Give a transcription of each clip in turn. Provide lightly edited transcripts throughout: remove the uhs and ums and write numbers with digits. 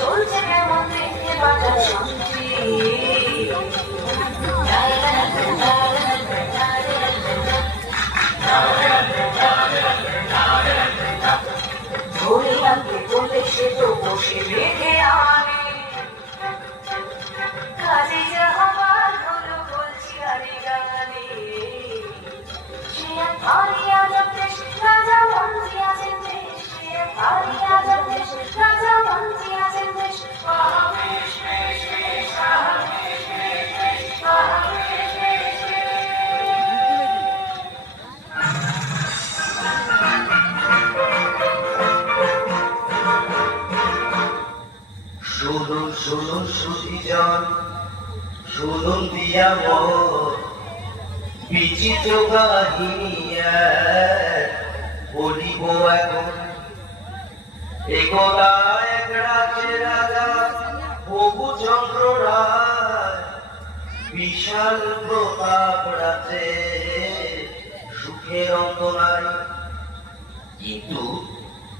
চলছে কেমন দেখতে বাজার শুনছি ধরে আনতে বলে সে তো বসে বেঁধে আনে কাজে যাহাবার হলো বলছি আরে গানে সে এক ভারী আজব দেশ রাজা মন্ত্রী আছেন দেশ সে এক ভারী আজব দেশ রাজা মন্ত্রী আছেন দেশ মহাবেশ বেশ বেশ মহাবেশ বেশ বেশ মহাবেশ বেশ শুনুন শুনুন সুধীজন শুনুন দিয়া মন বিচিত্র কাহিনী বলিব এখন একদা এক রাজ্যে রাজা বহুচন্দ্র রায় বিশাল প্রতাপ রাজে সুখের অন্ত নাই কিন্তু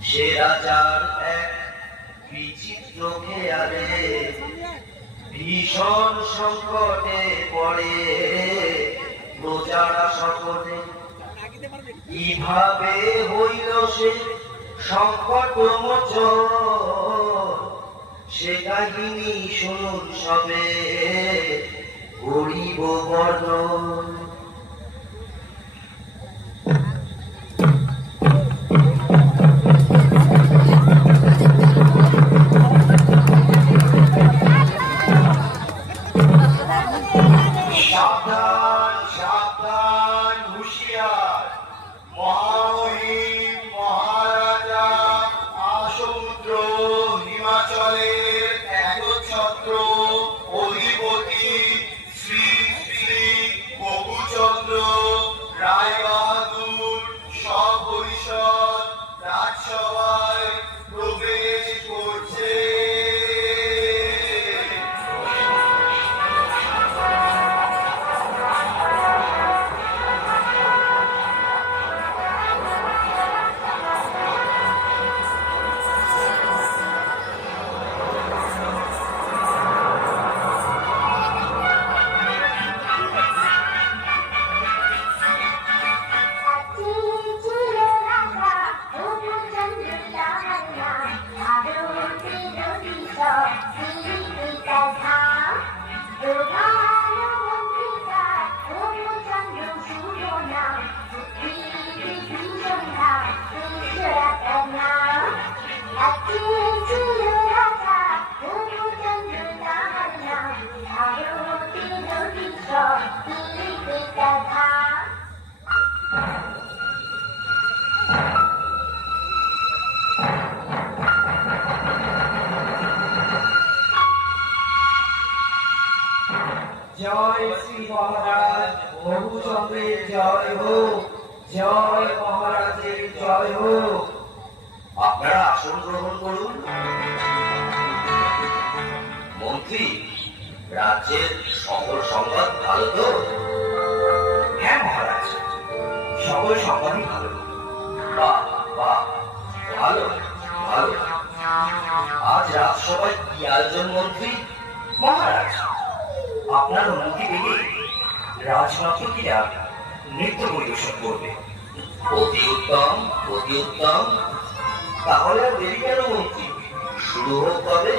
সে রাজার এক বিচিত্র খেয়ালে ভীষণ সংকটে পড়ে প্রজারা সকলে কিভাবে হইল সে সংকট মোচন সে কাহিনী শুনুন সবে করিব বর্ণন সাবধান সাবধান হুঁশিয়ার মহামহিম মহারাজা আসমুদ্র হিমাচলের একচ্ছত্র অধিপতি শ্রী শ্রী বহুচন্দ্র রায় বাহাদুর সপরিষদ রাজসভায় প্রবেশ করছে জয় শ্রী মহারাজ বহুচন্দ্রের জয় হোক জয় মহারাজের জয় হোক আপনারা আসন গ্রহণ করুন মন্ত্রী রাজ্যের সকল সংবাদ ভালো তো হ্যাঁ মহারাজ সকল সংবাদই ভালো বাহ বাহ ভালো ভালো আজ রাজসভায় কি আয়োজন মন্ত্রী মহারাজ আপনার অনুমতি পেলে রাজনর্তকীরা নৃত্য পরিবেশন করবে অতি উত্তম অতি উত্তম তাহলে আর দেরি কেন মন্ত্রী শুরু হোক তবে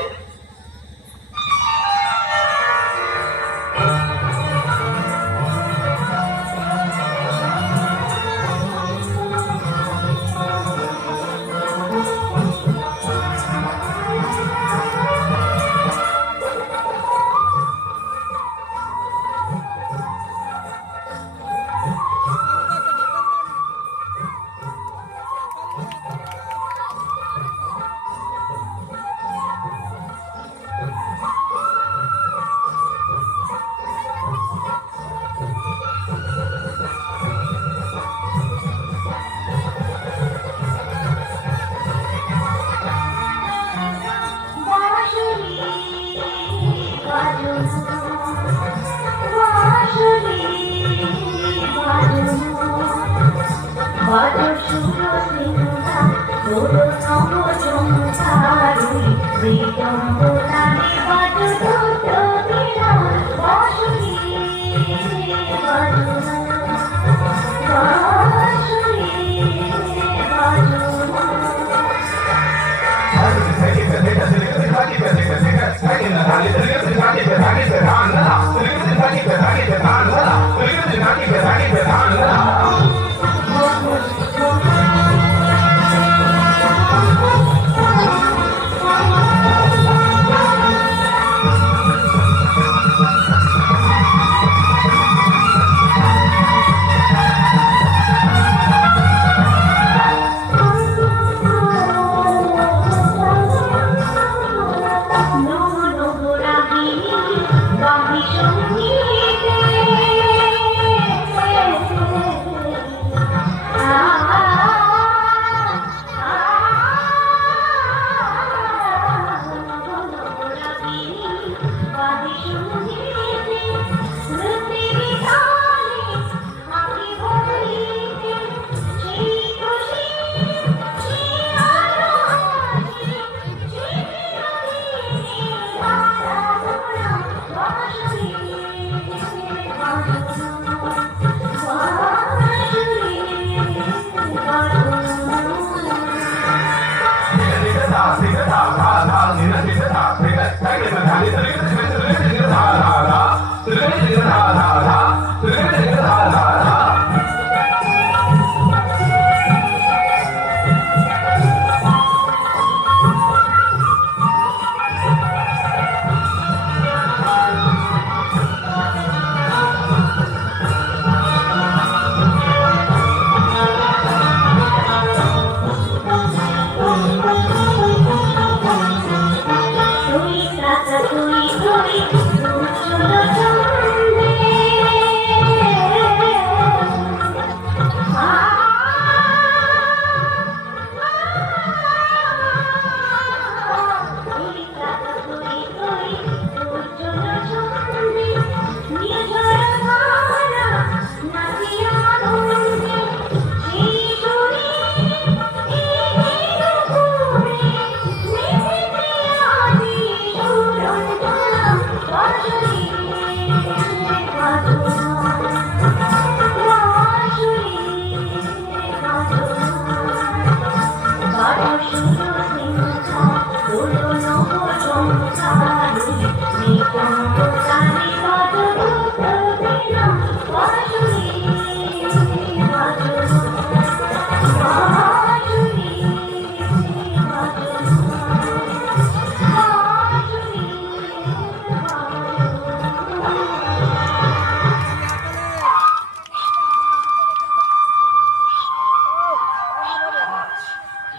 আজ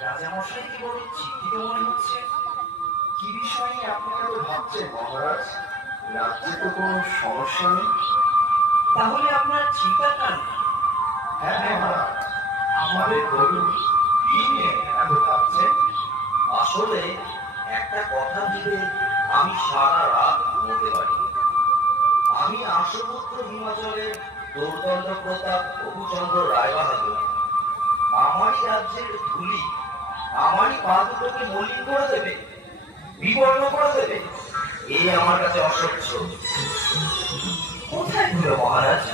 রাজামশাই কি বড় চিন্তিত মনে হচ্ছে। কি বিষয় নিয়ে আপনি এত ভাবছেন মহারাজ? রাজ্যে তো কোনো সমস্যা নেই। তাহলে আপনার চিন্তা কেন? হ্যাঁ মহারাজ, আমাদের বলুন, কি নিয়ে এত ভাবছেন? আসলে একটা কথা ভেবে আমি সারা রাত ঘুমোতে পারি। আমি আশুপুত্র হিমাচলের দৌর্দণ্ড প্রতাপ রঘুচন্দ্র রায়বাহাদুর আমারই রাজ্যের ধুলি আমারই পা দুটোকে মলিন করে দেবে, বিবর্ণ করে দেবে। এই আমার কাছে অসহ্য। কোথায় ধুলো মহারাজ?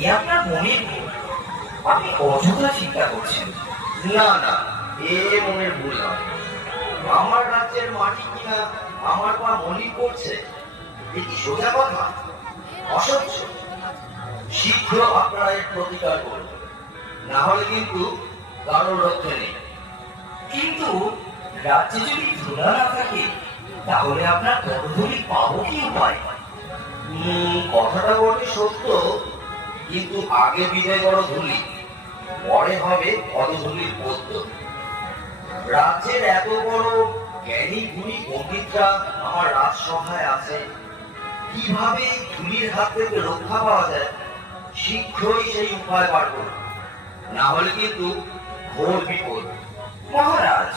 এ আপনার মনের ভুল। আপনি অযথা চিন্তা করছেন। না না, এ মনের ভুল নয়। আমার রাজ্যের মাটি কিনা আমার পা মলিন করছে, এ কি সোজা কথা? অসহ্য। শীঘ্র আপনারা এর প্রতিকার করুন, না হলে কিন্তু কারোর রক্ষে নেই। কিন্তু রাজ্যে যদি ধুলা না থাকে তাহলে আপনার পদধূলি পাবো কি উপায়? কথাটা বলে সত্য, কিন্তু আগে বিদায় বড় ধুলি, পরে হবে পদধূলির পদ্য। রাজ্যের এত বড় জ্ঞানী গুণী পণ্ডিতরা আমার রাজসভায় আছে। কিভাবে এই ধুলির হাত থেকে রক্ষা পাওয়া যায় শীঘ্রই সেই উপায় বার করুন, না হলে কিন্তু ঘোর বিপদ। মহারাজ,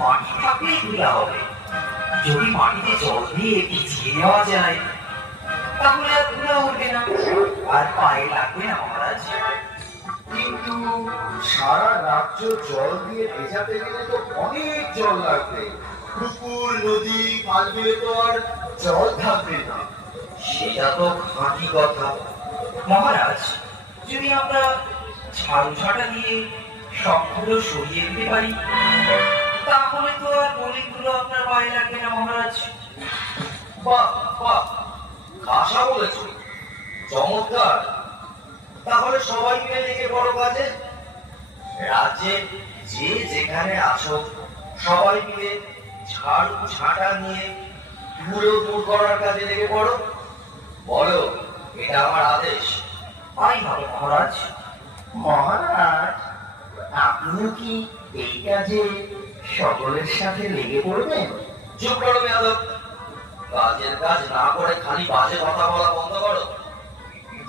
মাটি থাকলেই ধুলা হবে। যদি মাটিতে জল দিয়ে ভিজিয়ে নেওয়া যায় তাহলে আর ধুলা উঠবে না, আর পায়ে লাগবে না মহারাজ। কিন্তু সারা রাজ্য জল দিয়ে ভেজাতে গেলে তো অনেক জল লাগবে। পুকুর, নদী, খাল বিলে তো আর জল থাকবে না। সেটা তো খাঁটি কথা মহারাজ। যদি আমরা ঝাড়ু ঝাঁটা দিয়ে সবগুলো সরিয়ে দিতে পারি তাহলে তো আর মলিনগুলো আপনার পায়ে লাগবে না মহারাজ। বাহ বাহ, খাসা বলেছ, চমৎকার। তাহলে সবাই মিলে লেগে বড় কাজে। রাজ্যে যে যেখানে আছো সবাই মিলে ঝাড়ু ঝাঁটা নিয়ে ধুলো দূর করার কাজে লেগে পড়ো। বলো, এটা আমার আদেশ। তাই হবে মহারাজ। মহারাজ, আপনিও কি এই কাজে সকলের সাথে লেগে পড়বেন? চুপ করো বেয়াদব। কাজের কাজ না করে খালি বাজে কথা বলা বন্ধ করো।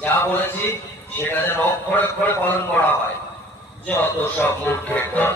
যা বলেছি সেটা যেন অক্ষরে অক্ষরে পালন করা হয়। যত সব মূর্খের দল।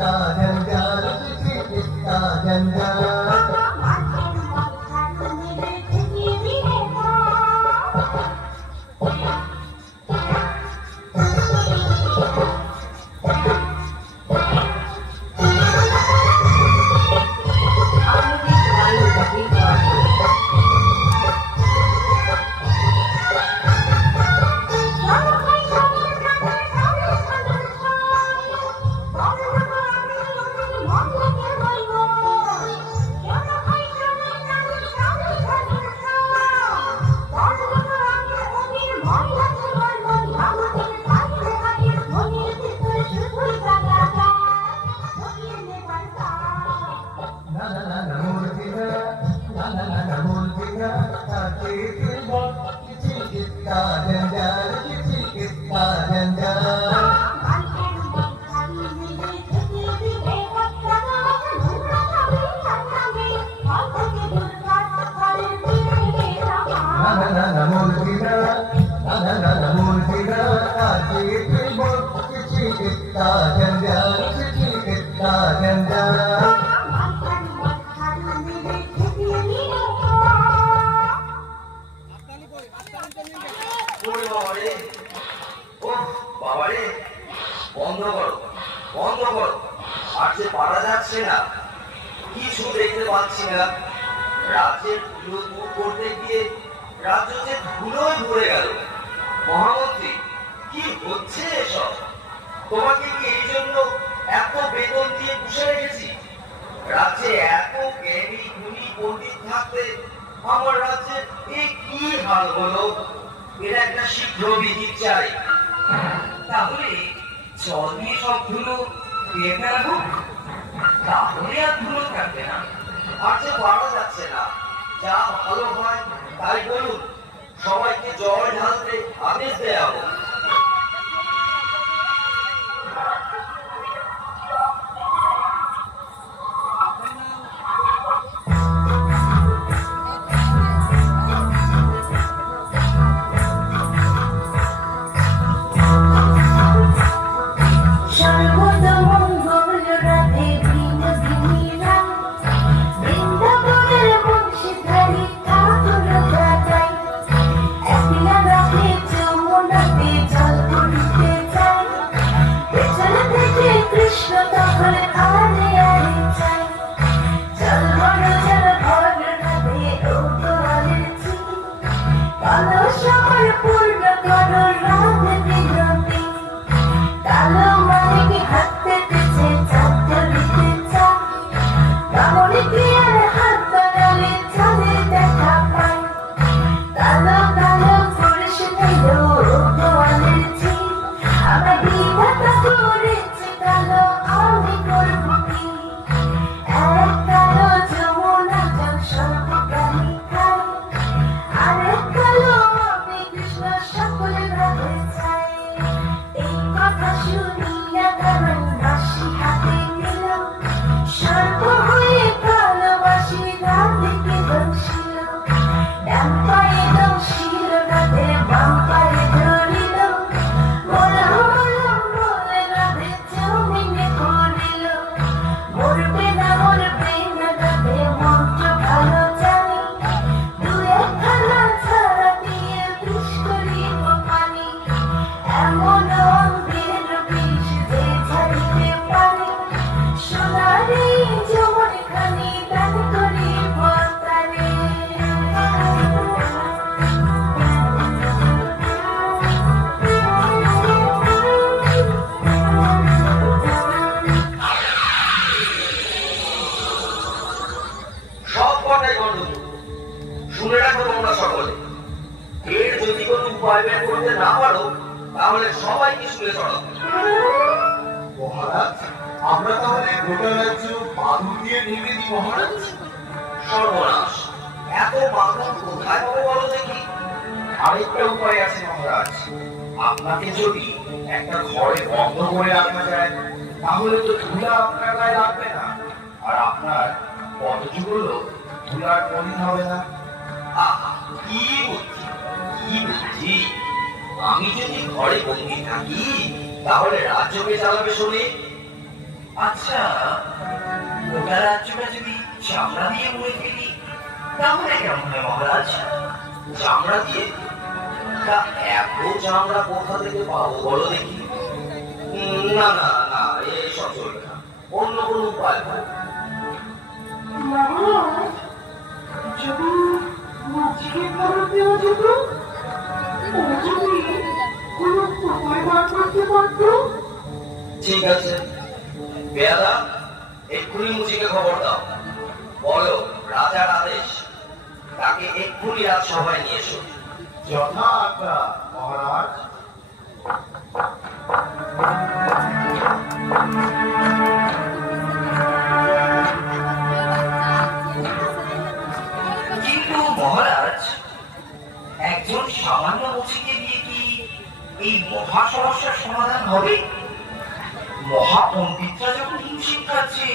চিকিৎসা জঞ্জাল চিকিৎসা জঞ্জাল বন্ধ করো, বন্ধ করো। আর যে পারা যাচ্ছে না, কিছু দেখতে পাচ্ছি না। রাজ্যের ধুলো দূর করতে গিয়ে রাজ্য যে ধুলোয় ভরে গেল। মহামন্ত্রী, কি হচ্ছে এসব? তোমাকে কি এই জন্য এত বেতন দিয়ে পুষে রেখেছি? রাজ্যে এত জ্ঞানী গুণী পণ্ডিত থাকতে আমার রাজ্যের এ কি হাল হলো? এর একটা শীঘ্র বিধি চাই। তাহলে জল দিয়ে সব ধুলো দিয়ে ফেলাবো, তাহলে আর ধুলো থাকবে না। আর যে পারা যাচ্ছে না, যা ভালো হয় তাই বলুন, সবাইকে জল ঢালতে আদেশ দেয়া হোক। শুনে রাখো তোমরা সকলে, এর যদি কোনো উপায় বের করতে না পারো তাহলে সবাইকে শুনে চড়াও। মহারাজ, আমরা তাহলে গোটা রাজ্য বাঁধন দিয়ে ভেঙে দিই মহারাজ। সর্বনাশ, এত বাঁধন কোথায় পাবো বলো দেখি? আরেকটা উপায় আছে মহারাজ, আপনাকে যদি একটা ঘরে বন্ধ করে রাখা যায় তাহলে তো ধুলা আপনার গায়ে লাগবে না, আর আপনার পদযুগগুলো ধুলার মলিন হবে না। আহা, কি বুদ্ধি, কি বুদ্ধি! আমি যদি ঘরে বন্দি থাকি তাহলে রাজ্যকে চালাবে শুনে, আচ্ছা, গোটা রাজ্যটা যদি চামড়া দিয়ে মুড়ে ফেলি তাহলে কেমন হয় মহারাজ? চামড়া দিয়ে? তা এত চামড়া কোথা থেকে পাবো বলো দেখি? না না না, এসব চলবে না, অন্য কোনো উপায় হয়। মহারাজ, যদি মাঝিকে ফেরত দেওয়া যেত, ও যদি কোনো উপায় বার করতে পারতো। ঠিক আছে, বেয়াদা, এক্ষুনি মুচিকে খবর দাও, বলো রাজার আদেশ, তাকে এক্ষুনি রাজসভায় নিয়ে এসো। যথা আজ্ঞা মহারাজ। কিন্তু মহারাজ, একজন সামান্য মুচিকে দিয়ে কি এই মহা সমস্যার সমাধান হবে? মহাপণ্ডিতরা যখন হিমশিম খাচ্ছে,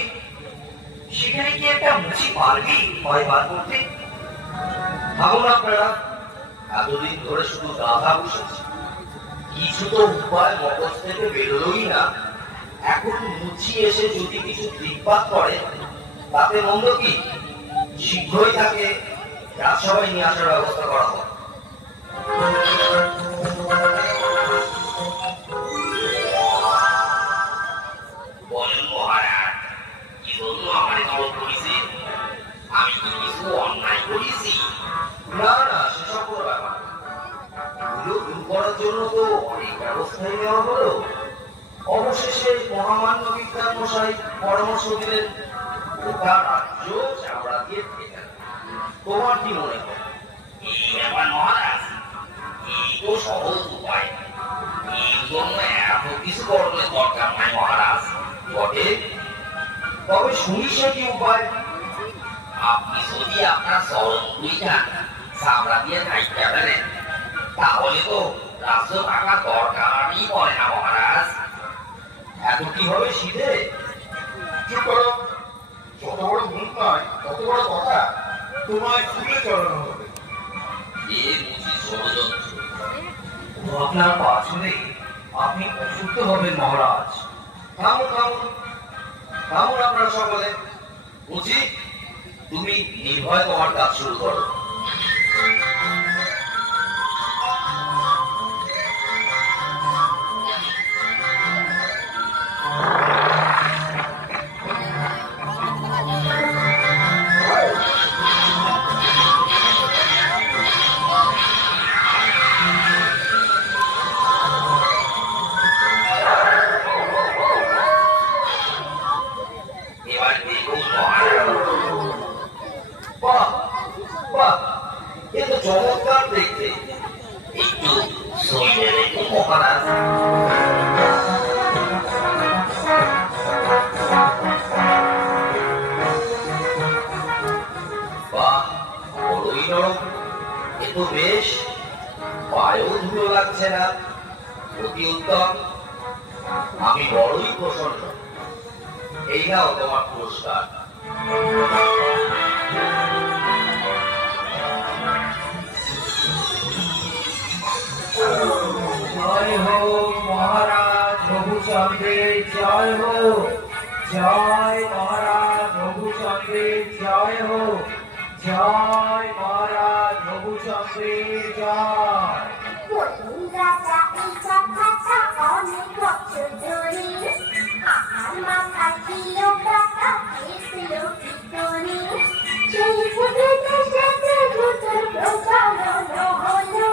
সেখানে কি একটা মুচি পারবে ভয় বার করতে? ভাবুন আপনারা, এতদিন ধরে শুধু গাধা বসেছে, কিছু তো উপায় মগজ থেকে বেরোলোই না। এখন মুচি এসে যদি কিছু দিকপাত করে তাতে মন্দ কি? শীঘ্রই তাকে রাজসভায় নিয়ে আসার ব্যবস্থা করা হোক। বলেন মহারাজ, কি জন্য আমার তলব করেছে? আমি কি কিছু অন্যায় করেছি? না না, সেসব কোনো ব্যাপার না। এগুলো দূর করার জন্য তো অনেক ব্যবস্থাই নেওয়া হলো। অবশেষে মহামান্য বিজ্ঞান মশাই পরামর্শ দিলেন গোটা রাজ্য চামড়া দিয়ে ঢেকে। তোমার কি মনে হয়? এই ব্যাপার মহারাজ, এই তো সহজ উপায়। এই জন্য এত কিছু করণের দরকার নাই মহারাজ। বটে, তবে শুনি সে কি উপায়? আপনি যদি আপনার চরণ দুইটা চামড়া দিয়ে ঢাইতে ফেলেন, তাহলে তো রাজ্য থাকার দরকারই পড়ে না মহারাজ। এত কি হবে শীতে? চুপ করো, যত বড় মুখ নয় তত বড় কথা। তোমায় ফুলে চড়ানো হবে। এ বুঝি ষড়যন্ত্র। আপনার পাছনে আপনি অসুস্থ হবেন মহারাজ। থামুন থামুন থামুন আপনারা সকলে। বুঝি তুমি নির্ভয় তোমার কাজ শুরু করো। এবার দেখুন মহারাজ, বাহ বাহ, এ তো চমৎকার দেখতে। একটু সইয়ে দেখুন মহারাজ। বাহ, বড়ই নরম। এ তো বেশ, পায়েও ধুলো লাগছে না। অতি উত্তম, আমি বড়ই প্রসন্ন। এই নাও তোমার পুরস্কার। জয় হোক মহারাজ রঘুচন্দ্রের জয় হোক। জয় মহারাজ রঘুচন্দ্রের জয় হোক। জয় মহারাজ রঘুচন্দ্রের জয়। নতুন রাজা এই কথাটা অনেক বছর ধরে আমার মাথায় ছিল কথা পেয়েছিল কি করে সেই থেকে দেশে নতুন প্রচলন হলো